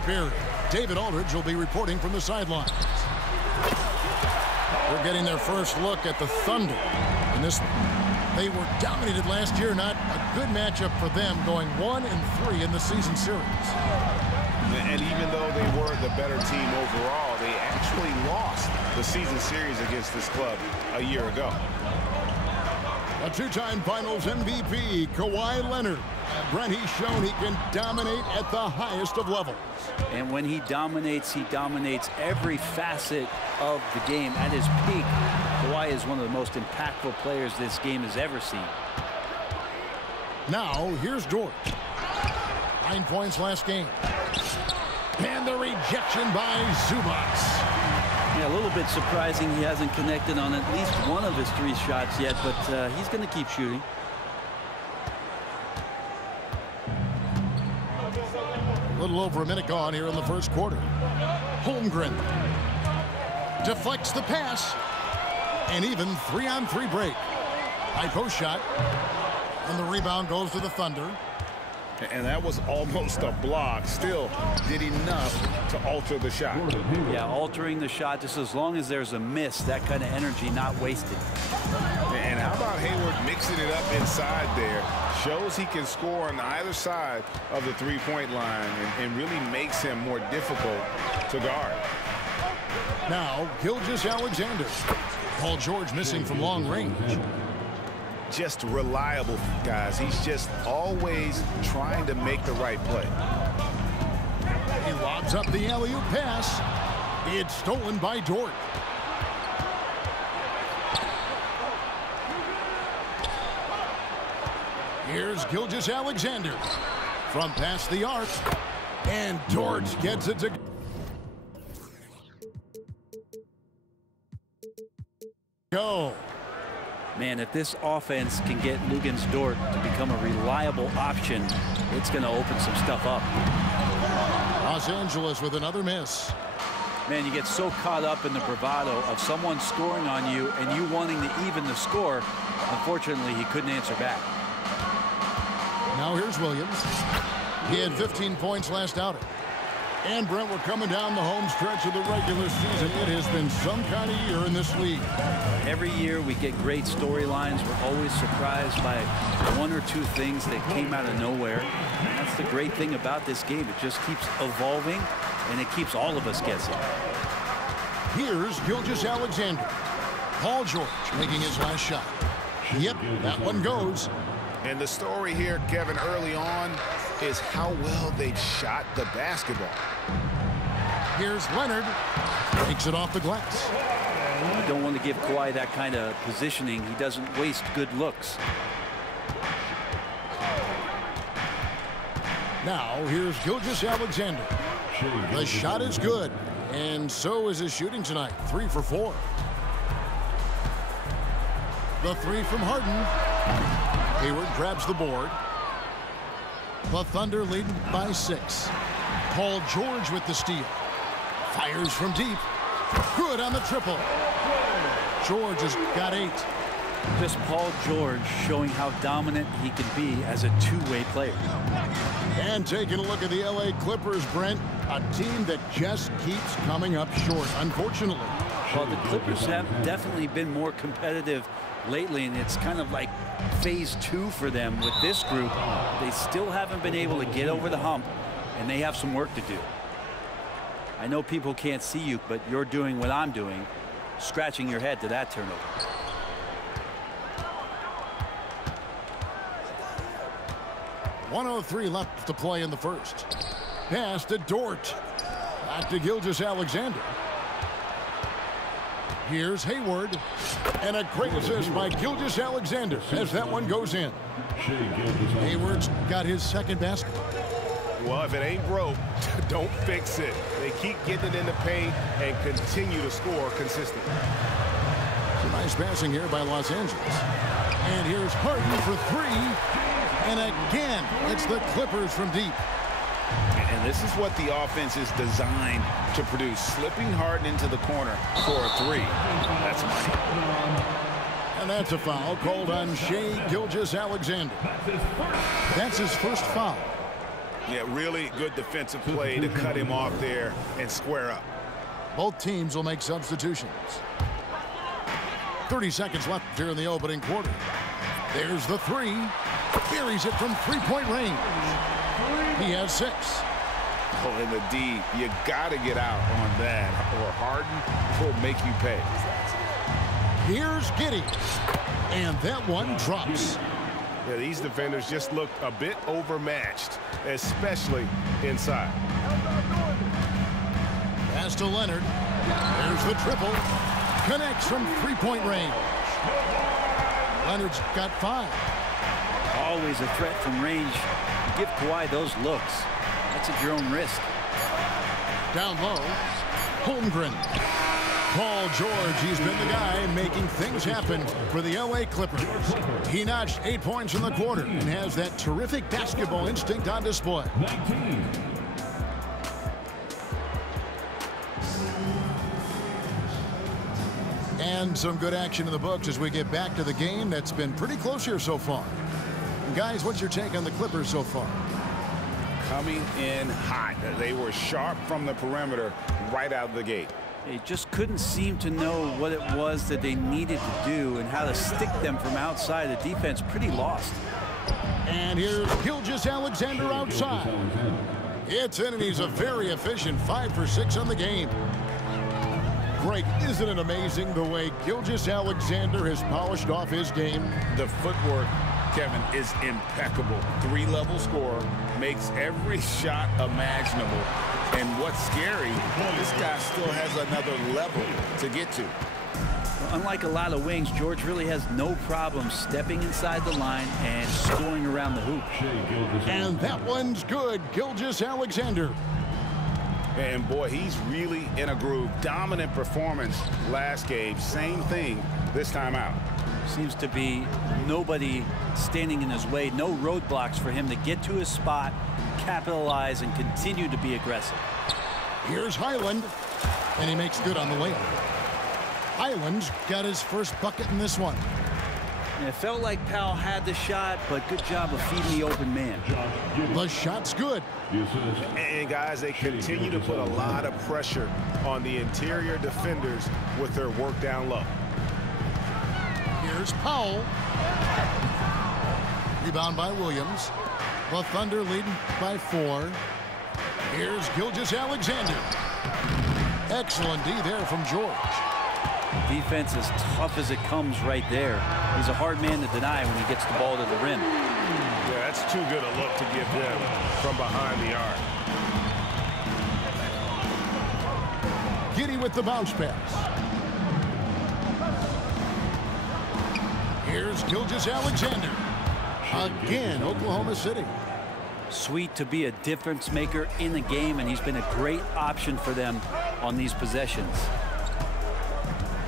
Barry. David Aldridge will be reporting from the sidelines. We're getting their first look at the Thunder in this one. They were dominated last year. Not a good matchup for them, going 1-3 in the season series. And even though they were the better team overall, they actually lost the season series against this club a year ago. A two-time Finals MVP, Kawhi Leonard. Brent, he's shown he can dominate at the highest of levels. And when he dominates every facet of the game. At his peak, Kawhi is one of the most impactful players this game has ever seen. Now, here's Dort. 9 points last game. And the rejection by Zubac. Yeah, a little bit surprising he hasn't connected on at least one of his 3 shots yet, but he's going to keep shooting. A little over a minute gone here in the first quarter. Holmgren deflects the pass. And even 3-on-3 break. High post shot. And the rebound goes to the Thunder. And that was almost a block. Still did enough to alter the shot. Yeah, altering the shot just as long as there's a miss. That kind of energy not wasted. And how about Hayward mixing it up inside there? Shows he can score on either side of the three-point line and really makes him more difficult to guard. Now, Gilgeous-Alexander. Paul George missing from long range. Just reliable, guys. He's just always trying to make the right play. He lobs up the alley-oop pass. It's stolen by Dort. Here's Gilgeous-Alexander from past the arc. And Dort gets it to go. Man, if this offense can get Luguentz Dort to become a reliable option, it's going to open some stuff up. Los Angeles with another miss. Man, you get so caught up in the bravado of someone scoring on you and you wanting to even the score. Unfortunately, he couldn't answer back. Now here's Williams. He had 15 points last outing. And Brent, we're coming down the home stretch of the regular season. It has been some kind of year in this league. Every year we get great storylines. We're always surprised by 1 or 2 things that came out of nowhere. And that's the great thing about this game. It just keeps evolving, and it keeps all of us guessing. Here's Gilgeous-Alexander. Paul George making his last shot. Yep, that one goes. And the story here, Kevin, early on is how well they shot the basketball. Here's Leonard. Takes it off the glass. You don't want to give Kawhi that kind of positioning. He doesn't waste good looks. Now, here's Gilgeous-Alexander. The shot is good, and so is his shooting tonight. 3 for 4. The 3 from Harden. Hayward grabs the board. The Thunder leading by 6. Paul George with the steal. Fires from deep. Good on the triple. George has got 8. Just Paul George showing how dominant he can be as a 2-way player. And taking a look at the LA Clippers, Brent, a team that just keeps coming up short, unfortunately. Well, the Clippers have definitely been more competitive lately, and it's kind of like phase 2 for them with this group. They still haven't been able to get over the hump, and they have some work to do. I know people can't see you, but you're doing what I'm doing, scratching your head to that turnover. .103 left to play in the first. Pass to Dort. Back to Gilgeous-Alexander. Here's Hayward. And a great assist by Gilgeous-Alexander as that one goes in. Hayward's got his second basket. Well, if it ain't broke, don't fix it. They keep getting it in the paint and continue to score consistently. Some nice passing here by Los Angeles. And here's Harden for 3. And again, it's the Clippers from deep. And this is what the offense is designed to produce. Slipping Harden into the corner for a 3. That's money. And that's a foul called on Shai Gilgeous-Alexander. That's his first foul. Yeah, really good defensive play to cut him off there and square up. Both teams will make substitutions. 30 seconds left here in the opening quarter. There's the three. Carries it from three-point range. He has 6. Oh, and the D, you got to get out on that, or Harden will make you pay. Here's Giddey. And that one drops. Yeah, these defenders just looked a bit overmatched, especially inside. Pass to Leonard. There's the triple. Connects from three-point range. Leonard's got 5. Always a threat from range. Give Kawhi those looks. That's at your own risk. Down low, Holmgren. Paul George, he's been the guy making things happen for the LA Clippers. He notched 8 points in the quarter and has that terrific basketball instinct on display. 19. And some good action in the books as we get back to the game that's been pretty close here so far. And guys, what's your take on the Clippers so far? Coming in hot. They were sharp from the perimeter right out of the gate. They just couldn't seem to know what it was that they needed to do and how to stick them from outside. The defense pretty lost. And here's Gilgeous-Alexander outside. It's in, and he's a very efficient 5 for 6 on the game. Greg, isn't it amazing the way Gilgeous-Alexander has polished off his game? The footwork, Kevin, is impeccable. 3-level scorer, makes every shot imaginable. And what's scary, this guy still has another level to get to. Well, unlike a lot of wings, George really has no problem stepping inside the line and scoring around the hoop. And that one's good. Gilgeous-Alexander. And boy, he's really in a groove. Dominant performance last game. Same thing this time out. Seems to be nobody standing in his way. No roadblocks for him to get to his spot, capitalize, and continue to be aggressive. Here's Highland, and he makes good on the layup. Highland's got his first bucket in this one. And it felt like Powell had the shot, but good job of feeding the open man. The shot's good. And guys, they continue to put a lot of pressure on the interior defenders with their work down low. Here's Powell. Rebound by Williams. The Thunder leading by 4. Here's Gilgeous-Alexander. Excellent D there from George. Defense as tough as it comes right there. He's a hard man to deny when he gets the ball to the rim. Yeah, that's too good a look to give them from behind the arc. Giddey with the bounce pass. Here's Gilgeous-Alexander. Again, Oklahoma City. Sweet to be a difference maker in the game, and he's been a great option for them on these possessions.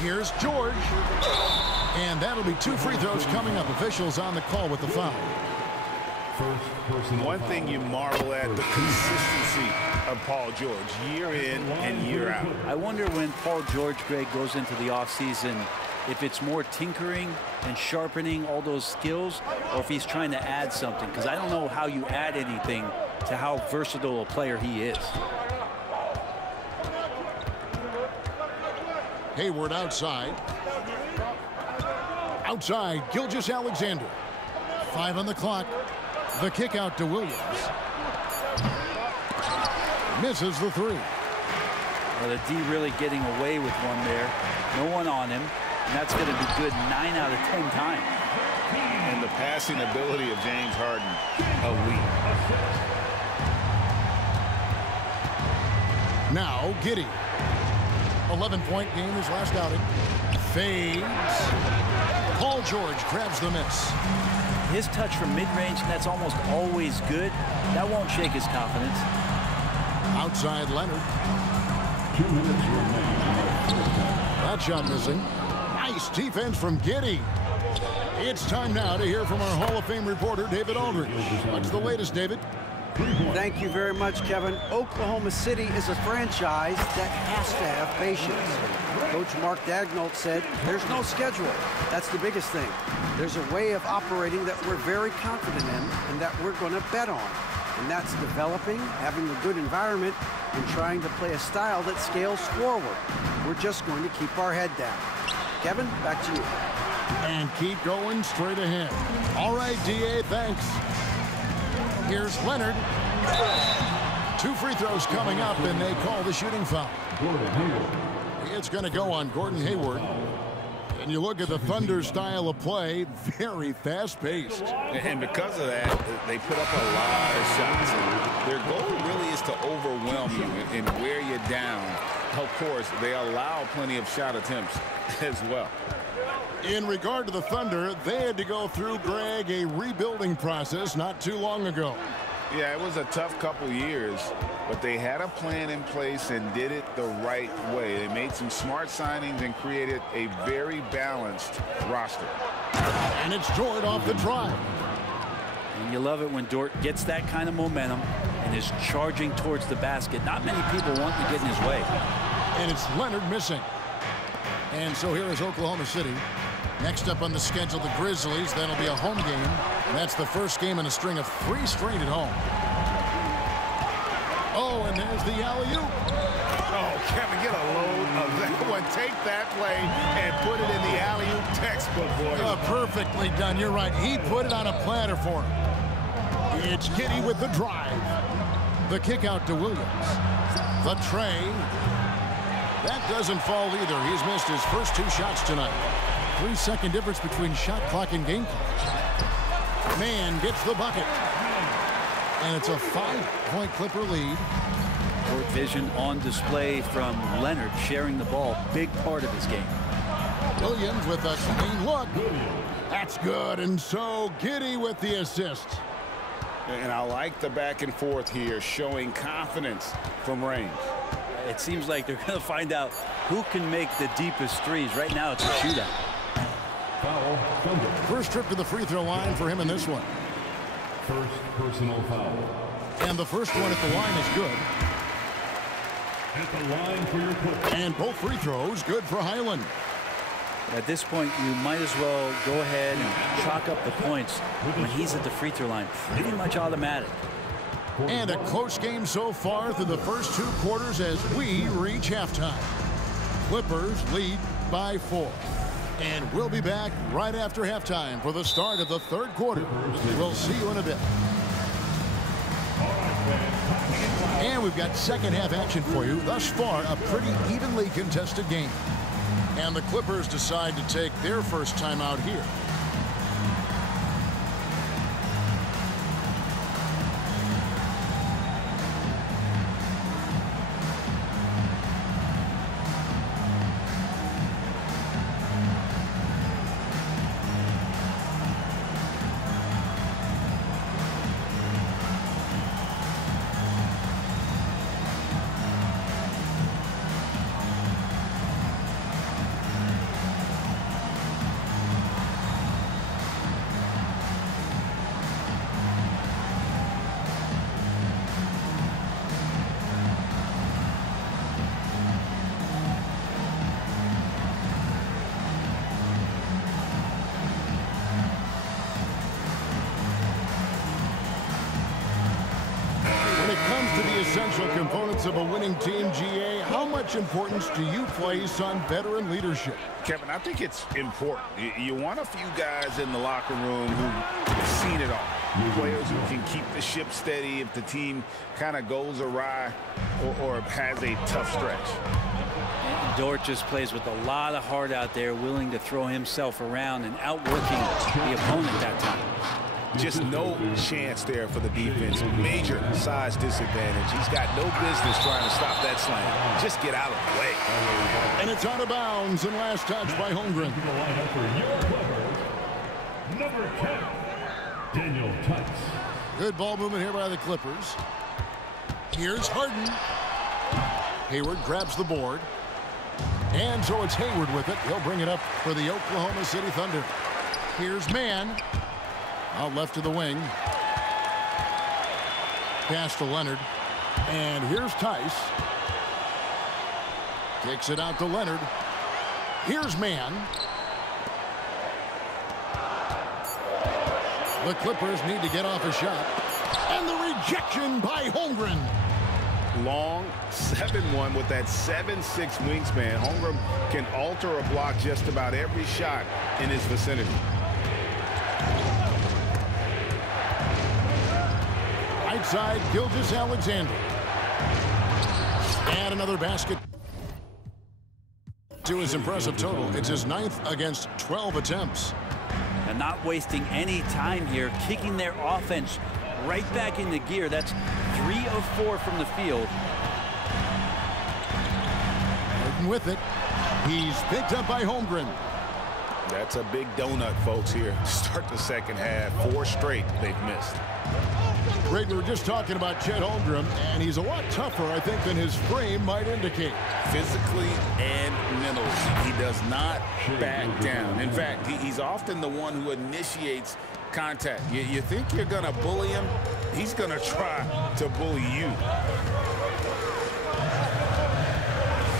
Here's George. And that'll be 2 free throws coming up. Officials on the call with the foul. One thing you marvel at, the consistency of Paul George, year in and year out. I wonder when Paul George, Greg, goes into the offseason, if it's more tinkering and sharpening all those skills, or if he's trying to add something, because I don't know how you add anything to how versatile a player he is. Hayward outside. Outside, Gilgeous-Alexander. 5 on the clock. The kick out to Williams. Misses the 3. Well, the D really getting away with one there. No one on him. And that's going to be good 9 out of 10 times. And the passing ability of James Harden, elite. Now Giddey. 11-point game his last outing. Fades. Paul George grabs the miss. His touch from mid-range, that's almost always good. That won't shake his confidence. Outside Leonard. 2 minutes remaining. That shot missing. Nice defense from Giddey. It's time now to hear from our Hall of Fame reporter, David Aldridge. What's the latest, David? Thank you very much, Kevin. Oklahoma City is a franchise that has to have patience. Coach Mark Daigneault said, there's no schedule. That's the biggest thing. There's a way of operating that we're very confident in and that we're going to bet on. And that's developing, having a good environment, and trying to play a style that scales forward. We're just going to keep our head down. Kevin, back to you. And keep going straight ahead. All right, D.A., thanks. Here's Leonard. 2 free throws coming up, and they call the shooting foul. It's going to go on Gordon Hayward. And you look at the Thunder style of play, very fast-paced. And because of that, they put up a lot of shots. And their goal really is to overwhelm you and wear you down. Of course, they allow plenty of shot attempts as well. In regard to the Thunder, they had to go through, Greg, a rebuilding process not too long ago. Yeah, it was a tough couple years, but they had a plan in place and did it the right way. They made some smart signings and created a very balanced roster. And it's Dort off the drive. And you love it when Dort gets that kind of momentum and is charging towards the basket. Not many people want to get in his way. And it's Leonard missing. And so here is Oklahoma City. Next up on the schedule, the Grizzlies. That'll be a home game. And that's the first game in a string of 3 straight at home. Oh, and there's the alley-oop. Oh, Kevin, get a load of that one. Take that play and put it in the alley-oop textbook, boy. Perfectly done. You're right. He put it on a platter for him. It's Giddey with the drive. The kick out to Williams. The tray. That doesn't fall either. He's missed his first 2 shots tonight. 3-second difference between shot clock and game clock. Man gets the bucket. And it's a 5-point Clipper lead. Court vision on display from Leonard, sharing the ball. Big part of his game. Williams with a clean look. That's good. And so Giddey with the assist. And I like the back and forth here, showing confidence from range. It seems like they're going to find out who can make the deepest threes. Right now, it's a shootout. Foul, Thunder. First trip to the free throw line for him in this one. First personal foul. And the first one at the line is good. At the line for your Clippers. And both free throws good for Highland. At this point, you might as well go ahead and chalk up the points when he's at the free throw line. Pretty much automatic. And a close game so far through the first 2 quarters as we reach halftime. Clippers lead by 4. And we'll be back right after halftime for the start of the 3rd quarter. We'll see you in a bit. And we've got second half action for you. Thus far, a pretty evenly contested game. And the Clippers decide to take their first time out here. Essential components of a winning team, GA, how much importance do you place on veteran leadership? Kevin, I think it's important. You want a few guys in the locker room who've seen it all. Players who can keep the ship steady if the team kind of goes awry or has a tough stretch. Dort just plays with a lot of heart out there, willing to throw himself around and outworking the opponent that time. Just no chance there for the defense. Major size disadvantage. He's got no business trying to stop that slam. Just get out of the way. And it's out of bounds and last touch by Holmgren. Number 10, Daniel Tice. Good ball movement here by the Clippers. Here's Harden. Hayward grabs the board. And so it's Hayward with it. He'll bring it up for the Oklahoma City Thunder. Here's Mann. Out left to the wing. Pass to Leonard. And here's Tice. Kicks it out to Leonard. Here's Mann. The Clippers need to get off a shot. And the rejection by Holmgren. Long 7-1 with that 7'6" wingspan. Holmgren can alter or block just about every shot in his vicinity. Right side, Gilgeous-Alexander. And another basket to his impressive total. It's his 9th against 12 attempts. And not wasting any time here, kicking their offense right back into gear. That's 3 of 4 from the field. Harden with it. He's picked up by Holmgren. That's a big donut, folks, here. Start the second half. 4 straight they've missed. Greg, we were just talking about Chet Holmgren, and he's a lot tougher, I think, than his frame might indicate. Physically and mentally, he does not back down. In fact, he's often the one who initiates contact. You think you're going to bully him? He's going to try to bully you.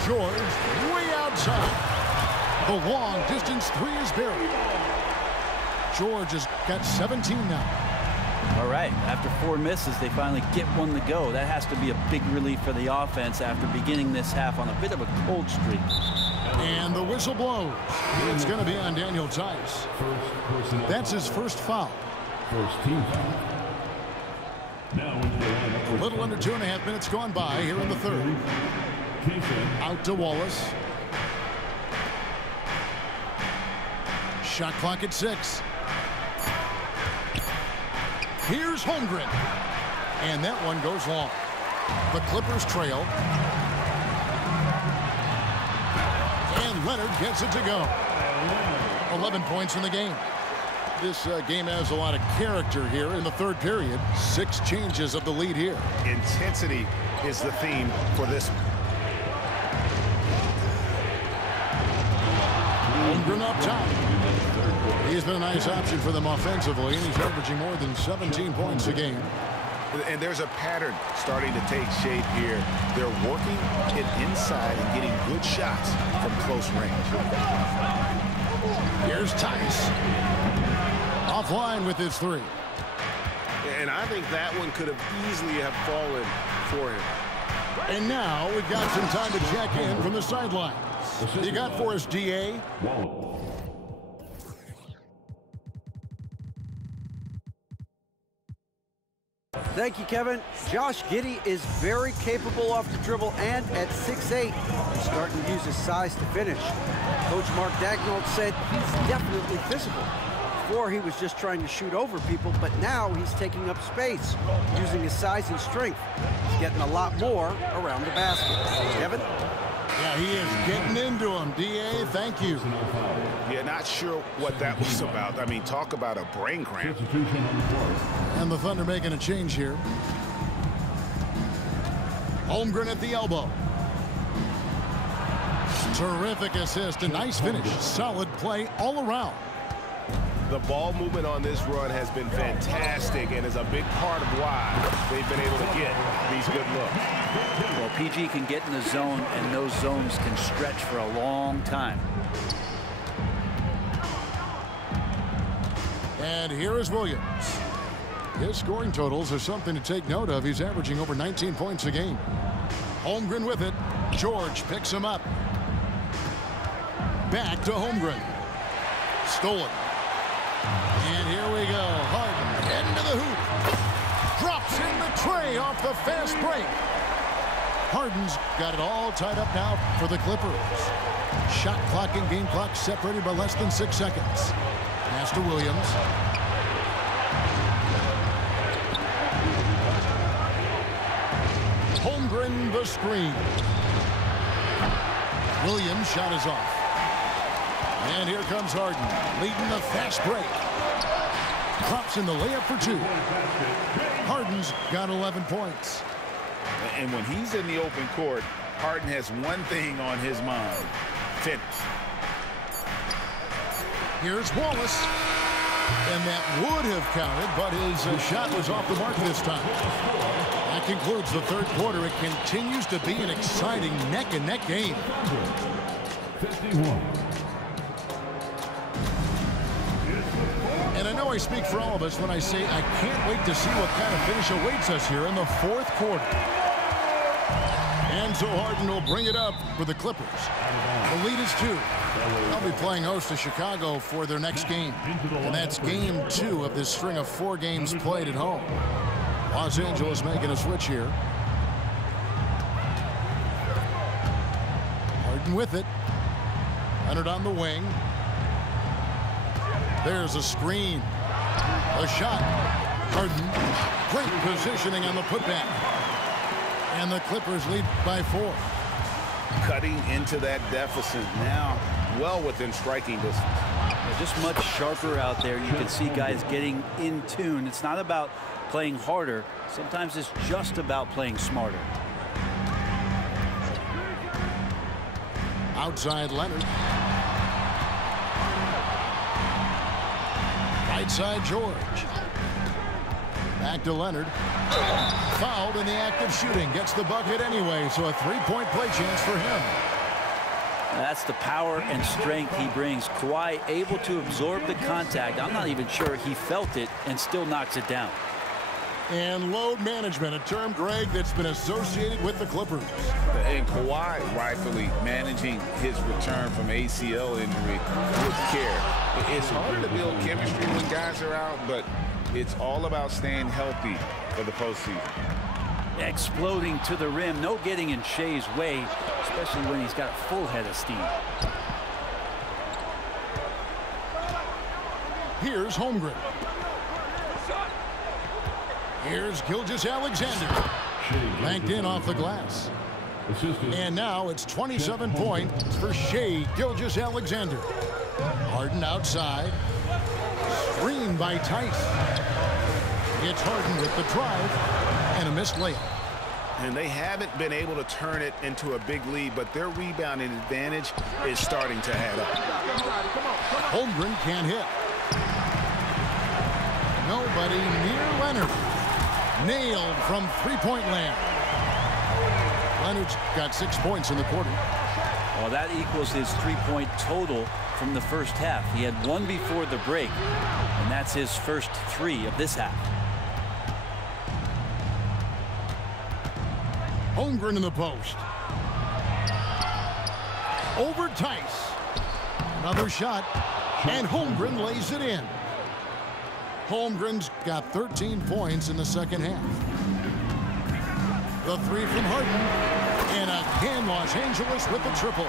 George way outside. The long distance 3 is buried. George has got 17 now. All right, after 4 misses, they finally get one to go. That has to be a big relief for the offense after beginning this half on a bit of a cold streak. And the whistle blows. It's going to be on Daniel Theis. That's his first foul. First team foul. Now A little under 2.5 minutes gone by here in the third. Out to Wallace. Shot clock at 6. Here's Holmgren. And that one goes long. The Clippers trail. And Leonard gets it to go. 11 points in the game. This game has a lot of character here in the third period. 6 changes of the lead here. Intensity is the theme for this. Holmgren up top. He's been a nice option for them offensively, and he's averaging more than 17 points a game. And there's a pattern starting to take shape here. They're working it inside and getting good shots from close range. Here's Theis. Offline with his 3. And I think that one could have easily have fallen for him. And now we've got some time to check in from the sideline. You got for us, DA? Thank you, Kevin. Josh Giddey is very capable off the dribble, and at 6'8", he's starting to use his size to finish. Coach Mark Daigneault said he's definitely physical. Before, he was just trying to shoot over people, but now he's taking up space, using his size and strength. He's getting a lot more around the basket. Kevin? Yeah, he is getting into him. DA, thank you. Yeah, not sure what that was about. I mean, talk about a brain cramp. And the Thunder making a change here. Holmgren at the elbow. Terrific assist, a nice finish. Solid play all around. The ball movement on this run has been fantastic and is a big part of why they've been able to get these good looks. Well, PG can get in the zone, and those zones can stretch for a long time. And here is Williams. His scoring totals are something to take note of. He's averaging over 19 points a game. Holmgren with it. George picks him up. Back to Holmgren. Stolen. And here we go. Harden into the hoop. Drops in the tray off the fast break. Harden's got it all tied up now for the Clippers. Shot clock and game clock separated by less than 6 seconds. Pass to Williams. Holmgren the screen. Williams' shot is off. And here comes Harden, leading the fast break. Drops in the layup for 2. Harden's got 11 points. And when he's in the open court, Harden has one thing on his mind: finish. Here's Wallace. And that would have counted, but his shot was off the mark this time. That concludes the third quarter. It continues to be an exciting neck-and-neck game. 51. And I know I speak for all of us when I say I can't wait to see what kind of finish awaits us here in the fourth quarter. And so Harden will bring it up for the Clippers. The lead is 2. They'll be playing host to Chicago for their next game. And that's game 2 of this string of 4 games played at home. Los Angeles making a switch here. Harden with it. Leonard on the wing. There's a screen. A shot. Harden. Great positioning on the putback. And the Clippers lead by 4. Cutting into that deficit now, well within striking distance. They're just much sharper out there. You can see guys getting in tune. It's not about playing harder. Sometimes it's just about playing smarter. Outside Leonard. Right side George. Back to Leonard. Fouled in the act of shooting. Gets the bucket anyway, so a 3-point play chance for him. That's the power and strength he brings. Kawhi able to absorb the contact. I'm not even sure he felt it and still knocks it down. And load management, a term, Greg, that's been associated with the Clippers. And Kawhi rightfully managing his return from ACL injury with care. It's hard to build chemistry when guys are out, but it's all about staying healthy for the postseason. Exploding to the rim. No getting in Shea's way, especially when he's got a full head of steam. Here's Holmgren. Here's Gilgeous-Alexander. Banked in off the glass. And now it's 27 points for Shai Gilgeous-Alexander. Harden outside. Screen by Tice. It's Harden with the drive and a missed layup. And they haven't been able to turn it into a big lead, but their rebounding advantage is starting to add up. Holmgren can't hit. Nobody near Leonard. Nailed from three-point land. Leonard's got 6 points in the quarter. Well, that equals his 3-point total from the first half. He had 1 before the break, and that's his first 3 of this half. Holmgren in the post. Over Tice. Another shot, and Holmgren lays it in. Holmgren's got 13 points in the second half. The 3 from Harden, and again Los Angeles with the triple.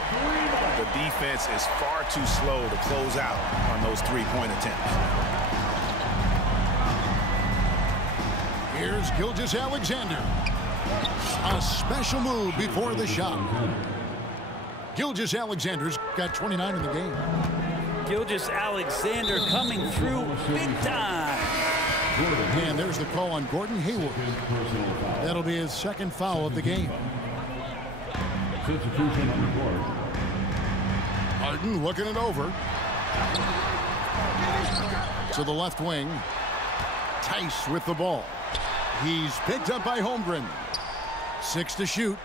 The defense is far too slow to close out on those 3-point attempts. Here's Gilgeous-Alexander. A special move before the shot. Gilgeous-Alexander's got 29 in the game. Gilgeous-Alexander coming through big time. And there's the call on Gordon Hayward. That'll be his second foul of the game. Substitution on the court. Harden looking it over. To the left wing. Tice with the ball. He's picked up by Holmgren. 6 to shoot.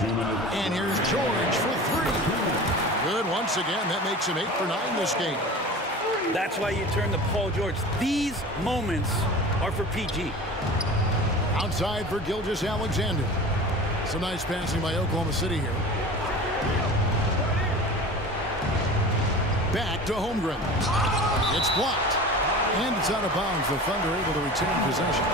And here's George for 3. Good once again. That makes him 8 for 9 this game. That's why you turn to Paul George. These moments are for PG. Outside for Gilgeous-Alexander. Some nice passing by Oklahoma City here. Back to Holmgren. It's blocked. And it's out of bounds. The Thunder able to retain possession.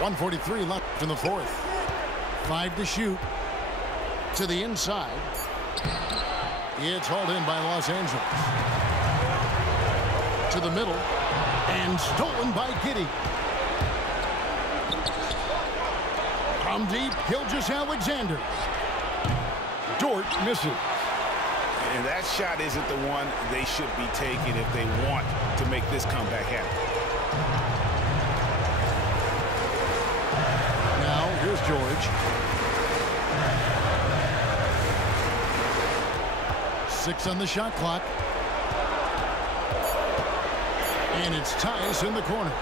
1:43 left in the fourth. 5 to shoot. To the inside. It's hauled in by Los Angeles. To the middle. And stolen by Giddey. From deep, Gilgeous-Alexander. Dort misses. And that shot isn't the one they should be taking if they want to make this comeback happen. Now, here's George. 6 on the shot clock. And it's Tice in the corner.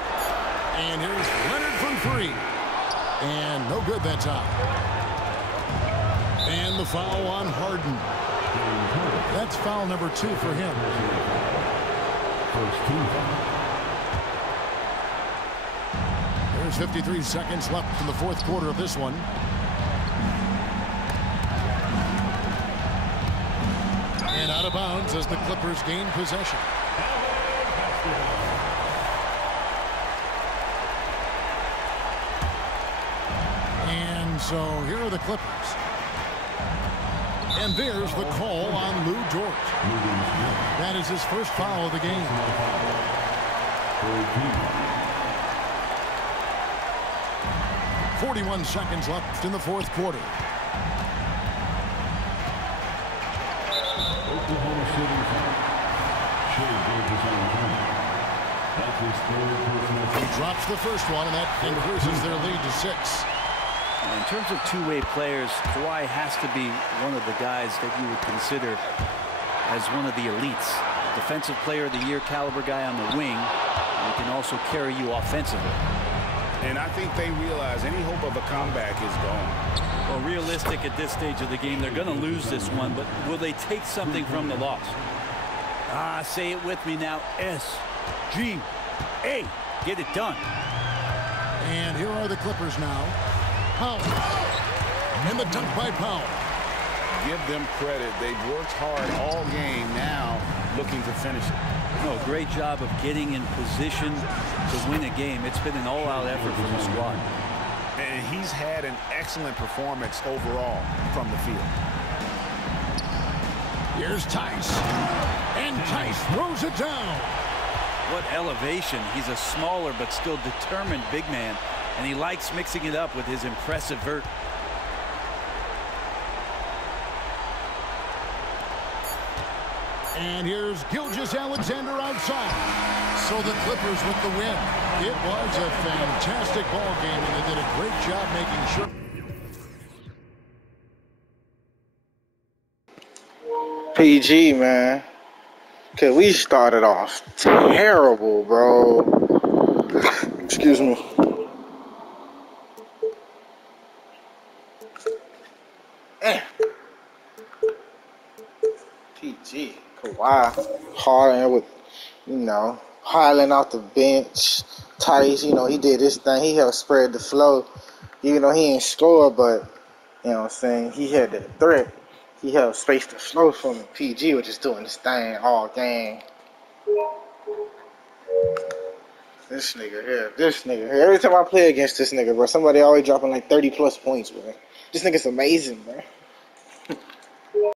And here's Leonard from 3. And no good that time. And the foul on Harden. That's foul number 2 for him. First team. There's 53 seconds left in the fourth quarter of this one. And out of bounds as the Clippers gain possession. And so here are the Clippers. And there's the call on Lou Dort. That is his first foul of the game. 41 seconds left in the fourth quarter. Oklahoma City Shea Gilgeous Alexander. That's his third personal He drops the first one, and that increases their lead to 6. In terms of two-way players, Kawhi has to be one of the guys that you would consider as one of the elites. Defensive player of the year caliber guy on the wing. And he can also carry you offensively. And I think they realize any hope of a comeback is gone. Well, realistic at this stage of the game, they're going to lose this one, but will they take something from the loss? Say it with me now. S-G-A. Get it done. And here are the Clippers now. Powell. And the dunk by Powell. Give them credit. They've worked hard all game, now looking to finish it. No, great job of getting in position to win a game. It's been an all-out effort from the squad. And he's had an excellent performance overall from the field. Here's Tice. And Tice throws it down. What elevation. He's a smaller but still determined big man. And he likes mixing it up with his impressive vert. And here's Gilgeous Alexander outside. So the Clippers with the win. It was a fantastic ball game, and they did a great job making sure. PG, man. Cause we started off terrible, bro. Excuse me. PG, Kawhi, Harden with, Highland off the bench. Tice, he did this thing. He helped spread the flow. Even though he ain't score, but, he had the threat. He helped space the flow for me. PG was just doing this thing all game. This nigga here. Every time I play against this nigga, bro, somebody always dropping like 30+ points, bro. This nigga's amazing, bro.